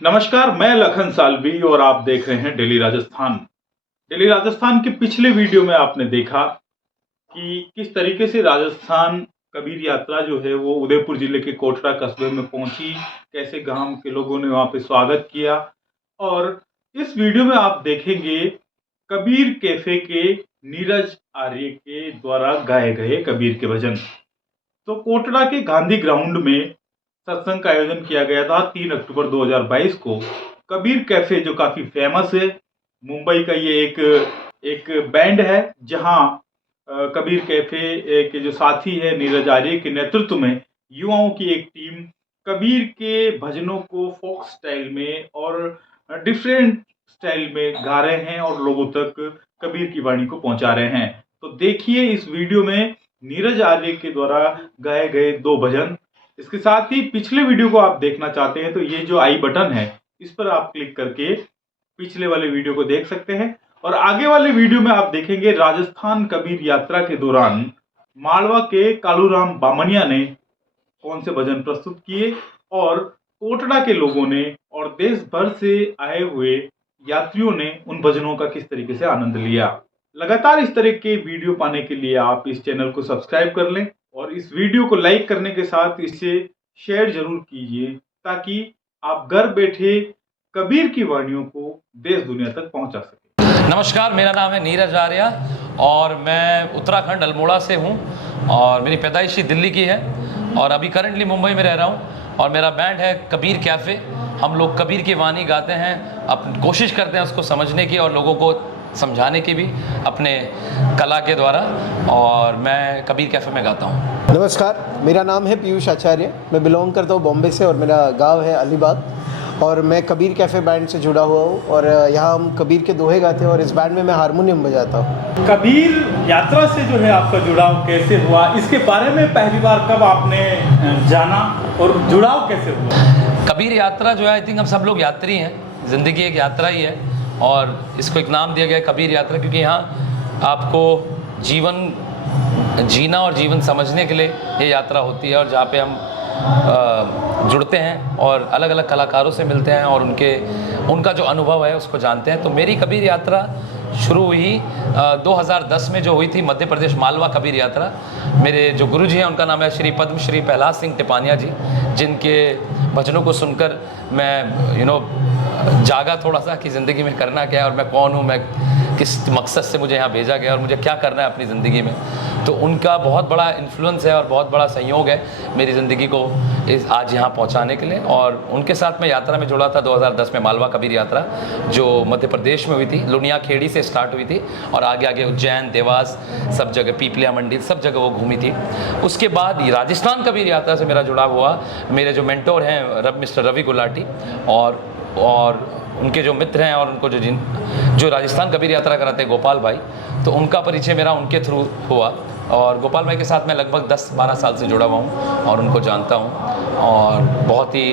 नमस्कार, मैं लखन साल्वी और आप देख रहे हैं डेली राजस्थान। डेली राजस्थान के पिछले वीडियो में आपने देखा कि किस तरीके से राजस्थान कबीर यात्रा जो है वो उदयपुर जिले के कोटड़ा कस्बे में पहुंची, कैसे गांव के लोगों ने वहां पे स्वागत किया। और इस वीडियो में आप देखेंगे कबीर कैफे के नीरज आर्य के द्वारा गाए गए कबीर के भजन। तो कोटड़ा के गांधी ग्राउंड में सत्संग का आयोजन किया गया था 3 अक्टूबर 2022 को। कबीर कैफे जो काफी फेमस है, मुंबई का ये एक बैंड है जहां कबीर कैफे के जो साथी है नीरज आर्य के नेतृत्व में युवाओं की एक टीम कबीर के भजनों को फोक स्टाइल में और डिफरेंट स्टाइल में गा रहे हैं और लोगों तक कबीर की वाणी को पहुंचा रहे हैं। तो देखिए इस वीडियो में नीरज आर्य के द्वारा गाए गए 2 भजन। इसके साथ ही पिछले वीडियो को आप देखना चाहते हैं तो ये जो आई बटन है इस पर आप क्लिक करके पिछले वाले वीडियो को देख सकते हैं। और आगे वाले वीडियो में आप देखेंगे राजस्थान कबीर यात्रा के दौरान मालवा के कालूराम बामनिया ने कौन से भजन प्रस्तुत किए और कोटड़ा के लोगों ने और देश भर से आए हुए यात्रियों ने उन भजनों का किस तरीके से आनंद लिया। लगातार इस तरह के वीडियो पाने के लिए आप इस चैनल को सब्सक्राइब कर लें और इस वीडियो को लाइक करने के साथ इसे शेयर जरूर कीजिए ताकि आप घर बैठे कबीर की वाणियों को देश दुनिया तक पहुंचा सकें। नमस्कार, मेरा नाम है नीरज आर्य और मैं उत्तराखंड अल्मोड़ा से हूं और मेरी पैदाइशी दिल्ली की है और अभी करंटली मुंबई में रह रहा हूं और मेरा बैंड है कबीर कैफ़े। हम लोग कबीर की वाणी गाते हैं, कोशिश करते हैं उसको समझने की और लोगों को समझाने की भी अपने कला के द्वारा, और मैं कबीर कैफ़े में गाता हूँ। नमस्कार, मेरा नाम है पीयूष आचार्य। मैं बिलोंग करता हूँ बॉम्बे से और मेरा गांव है अलीबाग और मैं कबीर कैफ़े बैंड से जुड़ा हुआ हूँ और यहाँ हम कबीर के दोहे गाते हैं और इस बैंड में मैं हारमोनियम बजाता हूँ। कबीर यात्रा से जो है आपका जुड़ाव कैसे हुआ, इसके बारे में पहली बार कब आपने जाना और जुड़ाव कैसे हुआ? कबीर यात्रा जो है, आई थिंक हम सब लोग यात्री हैं, ज़िंदगी एक यात्रा ही है और इसको एक नाम दिया गया है कबीर यात्रा, क्योंकि यहाँ आपको जीवन जीना और जीवन समझने के लिए ये यात्रा होती है और जहाँ पे हम जुड़ते हैं और अलग अलग कलाकारों से मिलते हैं और उनका जो अनुभव है उसको जानते हैं। तो मेरी कबीर यात्रा शुरू हुई 2010 में जो हुई थी मध्य प्रदेश मालवा कबीर यात्रा। मेरे जो गुरुजी हैं उनका नाम है श्री पद्मश्री प्रहलाद सिंह टिपानिया जी, जिनके भजनों को सुनकर मैं जागा थोड़ा सा कि ज़िंदगी में करना क्या है और मैं कौन हूँ, मैं किस मकसद से मुझे यहाँ भेजा गया और मुझे क्या करना है अपनी ज़िंदगी में। तो उनका बहुत बड़ा इन्फ्लुएंस है और बहुत बड़ा संयोग है मेरी ज़िंदगी को आज यहाँ पहुँचाने के लिए। और उनके साथ मैं यात्रा में जुड़ा था 2010 में मालवा कबीर यात्रा, जो मध्य प्रदेश में हुई थी। लुनिया खेड़ी से स्टार्ट हुई थी और आगे आगे उज्जैन, देवास, सब जगह, पीपलिया मंडी, सब जगह वो घूमी थी। उसके बाद राजस्थान कबीर यात्रा से मेरा जुड़ाव हुआ। मेरे जो मेंटोर हैं मिस्टर रवि गुलाटी और उनके जो मित्र हैं और उनको जो राजस्थान कबीर यात्रा कराते हैं गोपाल भाई, तो उनका परिचय मेरा उनके थ्रू हुआ और गोपाल भाई के साथ मैं लगभग 10-12 साल से जुड़ा हुआ हूँ और उनको जानता हूँ और बहुत ही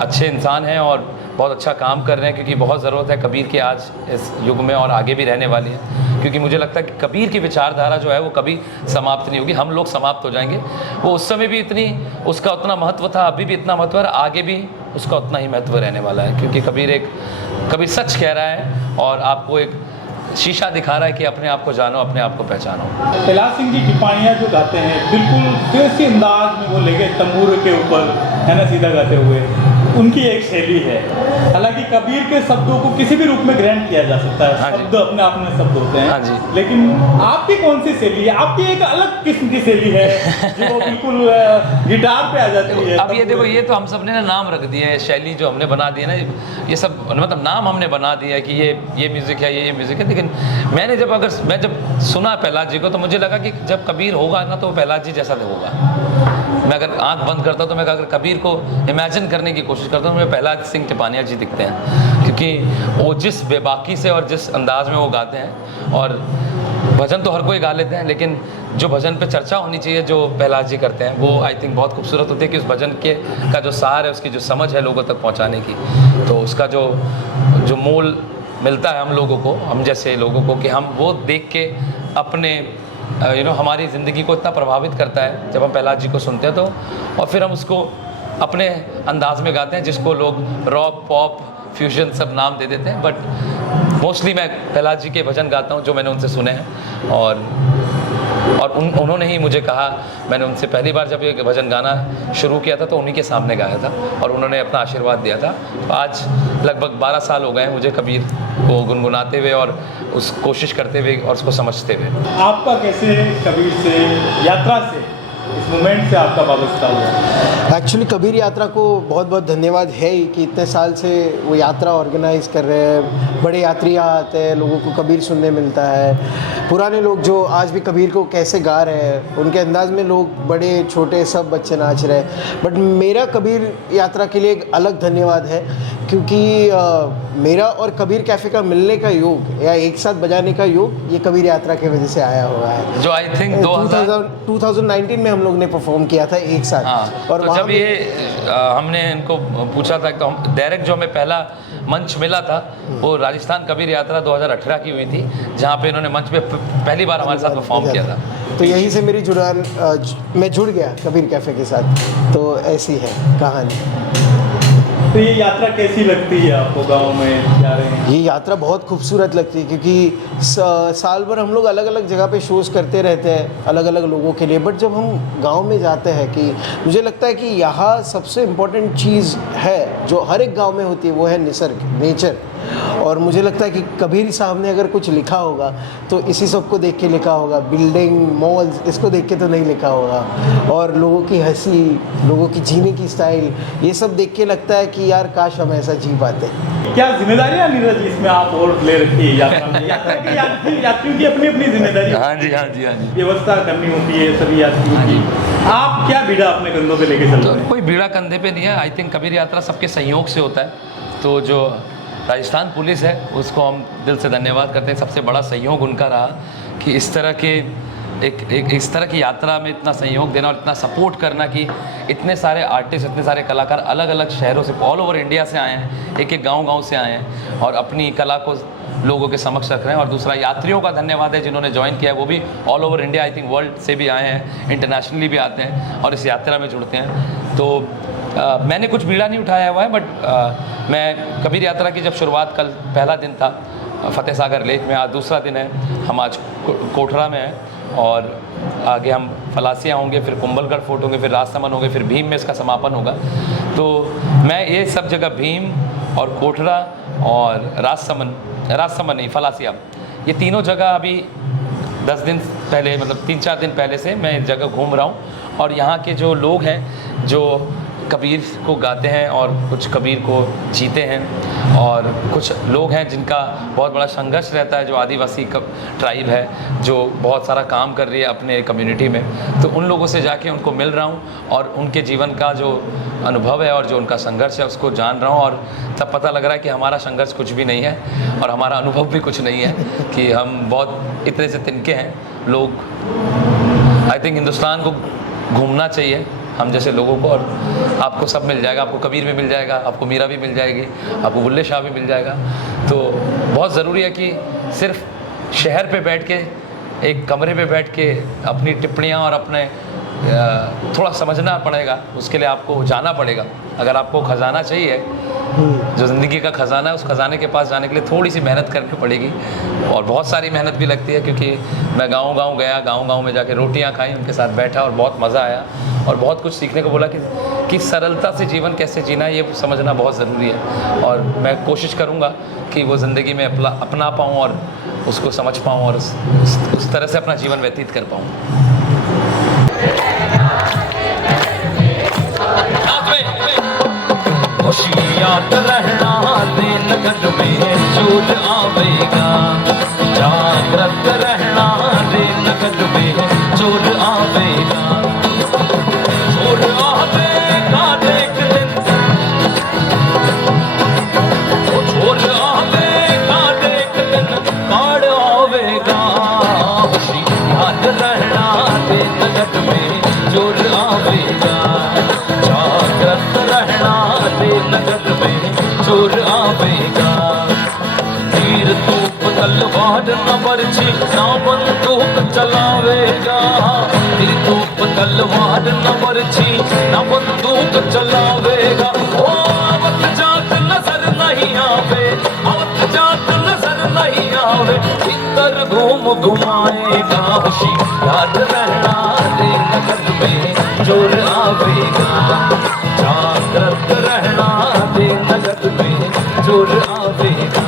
अच्छे इंसान हैं और बहुत अच्छा काम कर रहे हैं, क्योंकि बहुत ज़रूरत है कबीर की आज इस युग में और आगे भी रहने वाली है। क्योंकि मुझे लगता है कि कबीर की विचारधारा जो है वो कभी समाप्त नहीं होगी, हम लोग समाप्त हो जाएंगे। वो उस समय भी उसका उतना महत्व था, अभी भी इतना महत्व है, आगे भी उसका उतना ही महत्व रहने वाला है, क्योंकि कबीर सच कह रहा है और आपको एक शीशा दिखा रहा है कि अपने आप को जानो, अपने आप को पहचानो। प्रहलाद सिंह जी टिपानिया जो गाते हैं बिल्कुल देसी अंदाज में वो ले गए तंबूर के ऊपर, है ना, सीधा गाते हुए, उनकी एक शैली है। हालांकि कबीर के शब्दों को किसी भी रूप में ग्रहण किया जा सकता है, शब्द अपने आप में शब्द होते हैं। हाँ जी। लेकिन आपकी कौन सी शैली है? आपकी एक अलग किस्म की शैली है जो बिल्कुल गिटार पे आ जाती है। अब ये देखो, ये तो हम सब ने ना नाम रख दिया है, शैली जो हमने बना दी है ना, ये सब मतलब नाम हमने बना दिया है कि ये म्यूज़िक है, ये म्यूज़िक है। लेकिन मैं जब सुना प्रहलाद जी को तो मुझे लगा कि जब कबीर होगा ना तो वो प्रहलाद जी जैसा होगा। मैं अगर आंख बंद करता हूँ तो मैं अगर कबीर को इमेजिन करने की कोशिश करता हूँ, मुझे प्रहलाद सिंह टिपानिया जी दिखते हैं, क्योंकि वो जिस बेबाकी से और जिस अंदाज में वो गाते हैं। और भजन तो हर कोई गा लेते हैं, लेकिन जो भजन पे चर्चा होनी चाहिए जो प्रहलाद जी करते हैं वो आई थिंक बहुत खूबसूरत होती है कि उस भजन का जो सार है, उसकी जो समझ है लोगों तक पहुँचाने की, तो उसका जो मूल मिलता है हम लोगों को, हम जैसे लोगों को, कि हम वो देख के अपने हमारी ज़िंदगी को इतना प्रभावित करता है जब हम प्रहलाद जी को सुनते हैं तो, और फिर हम उसको अपने अंदाज में गाते हैं, जिसको लोग रॉक, पॉप, फ्यूजन सब नाम दे देते हैं, बट मोस्टली मैं प्रहलाद जी के भजन गाता हूँ जो मैंने उनसे सुने हैं। और उन्होंने ही मुझे कहा, मैंने उनसे पहली बार जब ये भजन गाना शुरू किया था तो उन्हीं के सामने गाया था और उन्होंने अपना आशीर्वाद दिया था। तो आज लगभग 12 साल हो गए हैं मुझे कबीर को गुनगुनाते हुए और उस कोशिश करते हुए और उसको समझते हुए। आपका कैसे कबीर से यात्रा से इस मोमेंट से आपका वाबस्ता हुआ? एक्चुअली कबीर यात्रा को बहुत बहुत धन्यवाद है ही कि इतने साल से वो यात्रा ऑर्गेनाइज कर रहे हैं। बड़े यात्री यहाँ आते हैं, लोगों को कबीर सुनने मिलता है। पुराने लोग जो आज भी कबीर को कैसे गा रहे हैं, उनके अंदाज में लोग बड़े छोटे सब बच्चे नाच रहे हैं। बट मेरा कबीर यात्रा के लिए एक अलग धन्यवाद है, क्योंकि मेरा और कबीर कैफ़े का मिलने का योग या एक साथ बजाने का योग ये कबीर यात्रा की वजह से आया हुआ है। जो आई थिंक 2019 में हम लोग ने परफॉर्म किया था एक साथ। हाँ, और तो जब ये हमने इनको पूछा था, तो हम डायरेक्ट जो हमें पहला मंच मिला था वो राजस्थान कबीर यात्रा 2018 की हुई थी, जहाँ पे इन्होंने मंच पे पहली बार हमारे साथ परफॉर्म किया था। तो यहीं से मेरी जुड़ान मैं जुड़ गया कबीर कैफ़े के साथ। तो ऐसी है कहानी। तो ये यात्रा कैसी लगती है आपको? गांव में जा रहे हैं, ये यात्रा बहुत खूबसूरत लगती है, क्योंकि साल भर हम लोग अलग अलग जगह पे शोज़ करते रहते हैं अलग अलग लोगों के लिए। बट जब हम गांव में जाते हैं, कि मुझे लगता है कि यहाँ सबसे इम्पोर्टेंट चीज़ है जो हर एक गांव में होती है, वो है निसर्ग, नेचर। और मुझे लगता है कि कबीर साहब ने अगर कुछ लिखा होगा तो इसी सब को देख के लिखा होगा। बिल्डिंग, मॉल्स, इसको देख के तो नहीं लिखा होगा। और लोगों की हंसी, लोगों की जीने की स्टाइल, ये सब देख के लगता है कि यार काश हम ऐसा जी पाते। क्या जिम्मेदारियां नीरज जी इसमें आप और ले रखी है यात्रा में? यात्रा की यात्रियों की अपनी अपनी जिम्मेदारी, हाँ जी, हाँ जी, हाँ जी। व्यवस्था करनी होती है सभी यात्रियों की। आप क्या बीड़ा अपने कंधों पे लेके चल तो रहे हैं? कोई बीड़ा कंधे पे नहीं है। आई थिंक कबीर यात्रा सबके सहयोग से होता है। तो जो राजस्थान पुलिस है उसको हम दिल से धन्यवाद करते हैं। सबसे बड़ा सहयोग उनका रहा कि इस तरह के इस तरह की यात्रा में इतना सहयोग देना और इतना सपोर्ट करना कि इतने सारे आर्टिस्ट, इतने सारे कलाकार अलग अलग शहरों से, ऑल ओवर इंडिया से आए हैं, एक एक गांव से आए हैं और अपनी कला को लोगों के समक्ष रख रहे हैं। और दूसरा यात्रियों का धन्यवाद है जिन्होंने ज्वाइन किया है, वो भी all over India, I think world से भी आए हैं, इंटरनेशनली भी आते हैं और इस यात्रा में जुड़ते हैं। तो मैंने कुछ बीड़ा नहीं उठाया हुआ है, बट मैं कबीर यात्रा की जब शुरुआत, कल पहला दिन था फतेह सागर लेक में, आज दूसरा दिन है, हम आज कोठरा में हैं और आगे हम फलासिया होंगे, फिर कुंभलगढ़ फोर्ट होंगे, फिर राजसमंद होंगे, फिर भीम में इसका समापन होगा। तो मैं ये सब जगह भीम और कोठरा और राजसमंद नहीं, फलासिया, ये तीनों जगह अभी 10 दिन पहले, मतलब 3-4 दिन पहले से मैं इस जगह घूम रहा हूँ। और यहाँ के जो लोग हैं जो कबीर को गाते हैं और कुछ कबीर को जीते हैं, और कुछ लोग हैं जिनका बहुत बड़ा संघर्ष रहता है, जो आदिवासी ट्राइब है जो बहुत सारा काम कर रही है अपने कम्युनिटी में, तो उन लोगों से जाके उनको मिल रहा हूँ और उनके जीवन का जो अनुभव है और जो उनका संघर्ष है उसको जान रहा हूँ। और तब पता लग रहा है कि हमारा संघर्ष कुछ भी नहीं है और हमारा अनुभव भी कुछ नहीं है, कि हम बहुत इतने से तिनके हैं लोग। आई थिंक हिंदुस्तान को घूमना चाहिए हम जैसे लोगों को, और आपको सब मिल जाएगा। आपको कबीर भी मिल जाएगा, आपको मीरा भी मिल जाएगी, आपको बुल्ले शाह भी मिल जाएगा। तो बहुत ज़रूरी है कि सिर्फ शहर पे बैठ के, एक कमरे पे बैठ के अपनी टिप्पणियाँ और अपने थोड़ा समझना पड़ेगा, उसके लिए आपको जाना पड़ेगा। अगर आपको खजाना चाहिए, जो ज़िंदगी का खजाना है, उस खजाने के पास जाने के लिए थोड़ी सी मेहनत करनी पड़ेगी और बहुत सारी मेहनत भी लगती है। क्योंकि मैं गांव गया, गांव में जाके रोटियां खाई, उनके साथ बैठा और बहुत मज़ा आया और बहुत कुछ सीखने को बोला कि सरलता से जीवन कैसे जीना है, ये समझना बहुत ज़रूरी है। और मैं कोशिश करूँगा कि वो ज़िंदगी में अपना पाऊँ और उसको समझ पाऊँ और उस तरह से अपना जीवन व्यतीत कर पाऊँ। याद रहना दिन नगर में झूल आवेगा, जागृत रहना दिन नगर में झूल आवेगा, झूल आवेगा देख दिन, झूल आवेगा देख दिन काड़ आवेगा। याद रहना दिन नगर में झूल आवेगा, जागृत रहना नगर में चोर आवेगा। तीर तूप तलवार न बरछी ना बंदूक चलावेगा, तेरी तोप तलवार न बरछी ना बंदूक चलावेगा। ओ आवत जात नजर नहीं आवे, आवत जात नजर नहीं आवे, भीतर घूम घुमाएगा। होशियार रहना रे नगर में चोर आवेगा, जागृत रहना रे नगर में चोर आवेगा।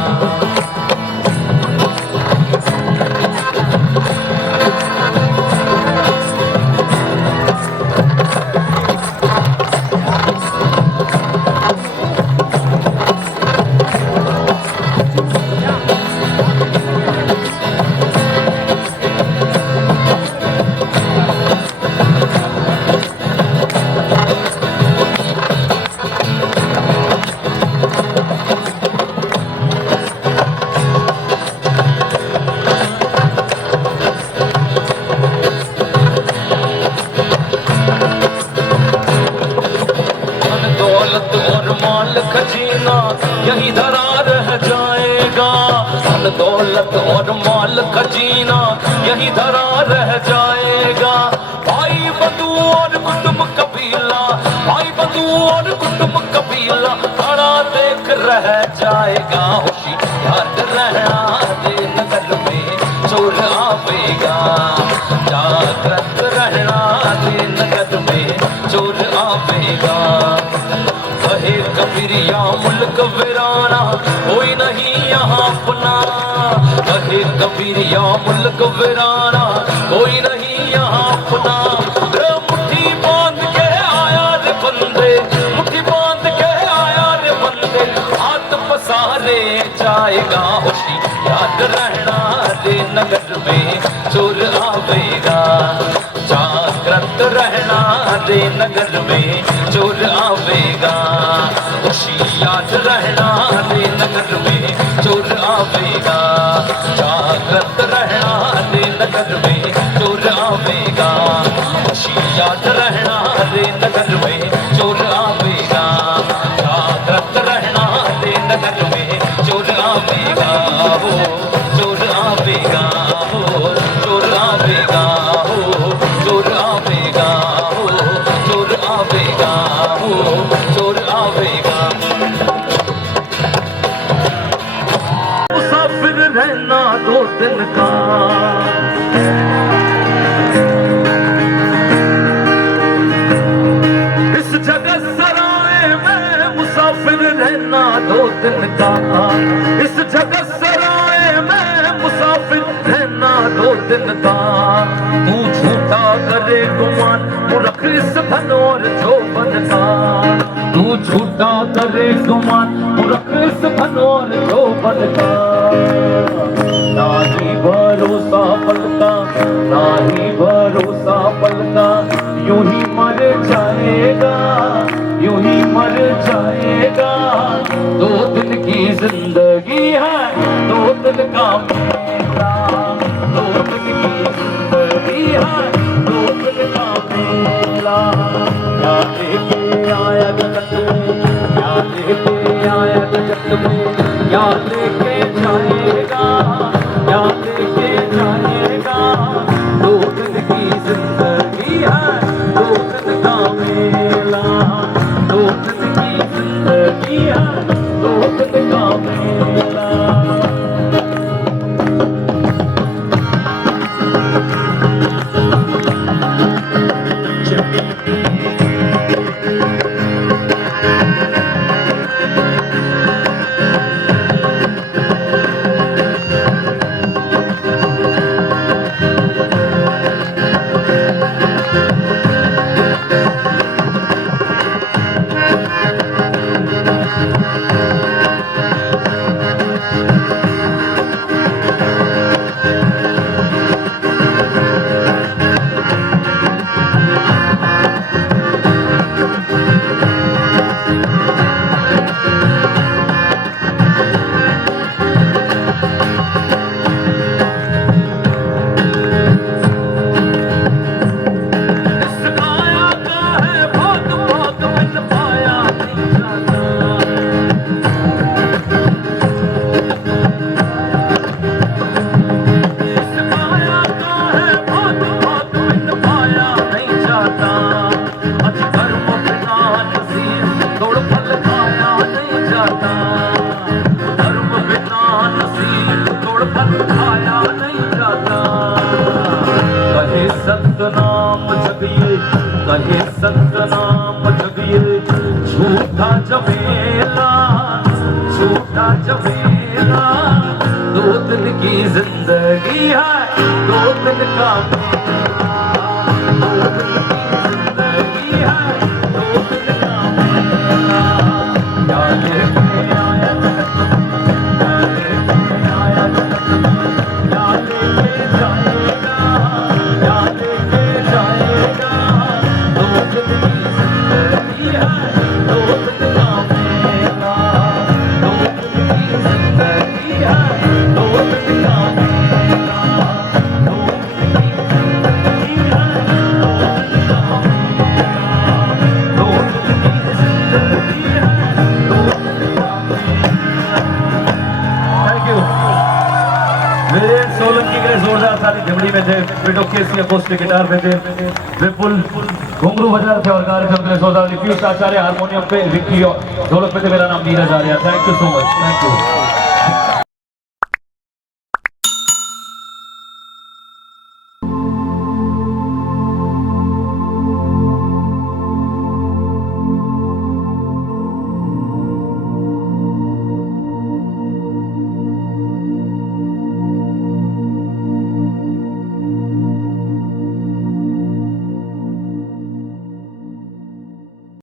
खजीना यही धरा रह जाएगा, धन दौलत और माल खजीना यही धरा रह जाएगा। भाई बंधु और कुटुंब कबीला, भाई बंधु और कुटुंब कबीला खड़ा देख रह जाएगा। होशियार रहना रे नगर में चोर आवेगा, जागृत रहना रे नगर में चोर आवेगा। कहे कबीरिया मुल्क वीराना कोई नहीं यहाँ अपना, कहे कबीरिया मुल्क वीराना कोई नहीं यहाँ अपना। मुट्ठी बांध के आया रे बंदे, मुट्ठी बांध के आया रे बंदे, हाथ पसारे जाएगा। होशियार रहना रे नगर में चोर आवेगा, जागृत रहना रे नगर में चोर आवेगा। होशियार रहना रे नगर में चोर आवेगा, जागृत रहना रे नगर में चोर आवेगा। होशियार रहना रे नगर में चोर आवेगा, जागृत रहना रे नगर में चोर आवेगा। हो चोर आवेगा, हो चोर आवेगा, हो चोर आवेगा, हो चोर आवेगा, हो चोर आवेगा। मुसाफिर रहना 2 दिन का, इस जगत सराय में मुसाफिर रहना 2 दिन का, इस जगत सराय में मुसाफिर रहना 2 दिन का। तू झूठा करे गुमान मूर्ख इस धन और जोबन का, तू झूठा करे गुमान मूर्ख इस धन और जोबन का। ना ही भरोसा पल का, ना ही भरोसा पल का, यूं ही मर जाएगा, यूं ही मर जाएगा। 2 दिन की जिंदगी है, 2 दिन का मेला, 2 दिन की जिंदगी है, 2 दिन का मेला। क्या लेके आया जगत में, क्या लेके आया जगत में, क्या लेके जाएगा, क्या लेके जाएगा। 2 दिन की जिंदगी है, 2 दिन का मेला, 2 दिन की जिंदगी है, 2 दिन का मेला। कहे सतनाम जब ये झूठा जमेला, झूठा जमेला। 2 दिन की जिंदगी है, 2 दिन का मेला, 2 दिन की जिंदगी है, 2 दिन का मेला। क्या लेके आया जगत में, क्या लेके आया जगत में, क्या लेके जाएगा, क्या लेके जाएगा। 2 दिन की जिंदगी है, 2 दिन का मेला, 2 दिन की जिंदगी है, 2 दिन का मेला, 2 दिन की जिंदगी है, 2 दिन का मेला, 2 दिन की जिंदगी है, 2 दिन का मेला। Thank you. मेरे सोलंकी के लिए जोरदार ताली झबड़ी में थे, बिटो केसी अकोस्टिक गिटार पे थे, विपुल घुंघरू बजा रहे थे और गा रहे थे उनके लिए जोरदार। पीयूष आचार्य हारमोनियम पे, विक्की ढोलक पे थे। मेरा नाम Neeraj Arya. Thank you so much, thank you.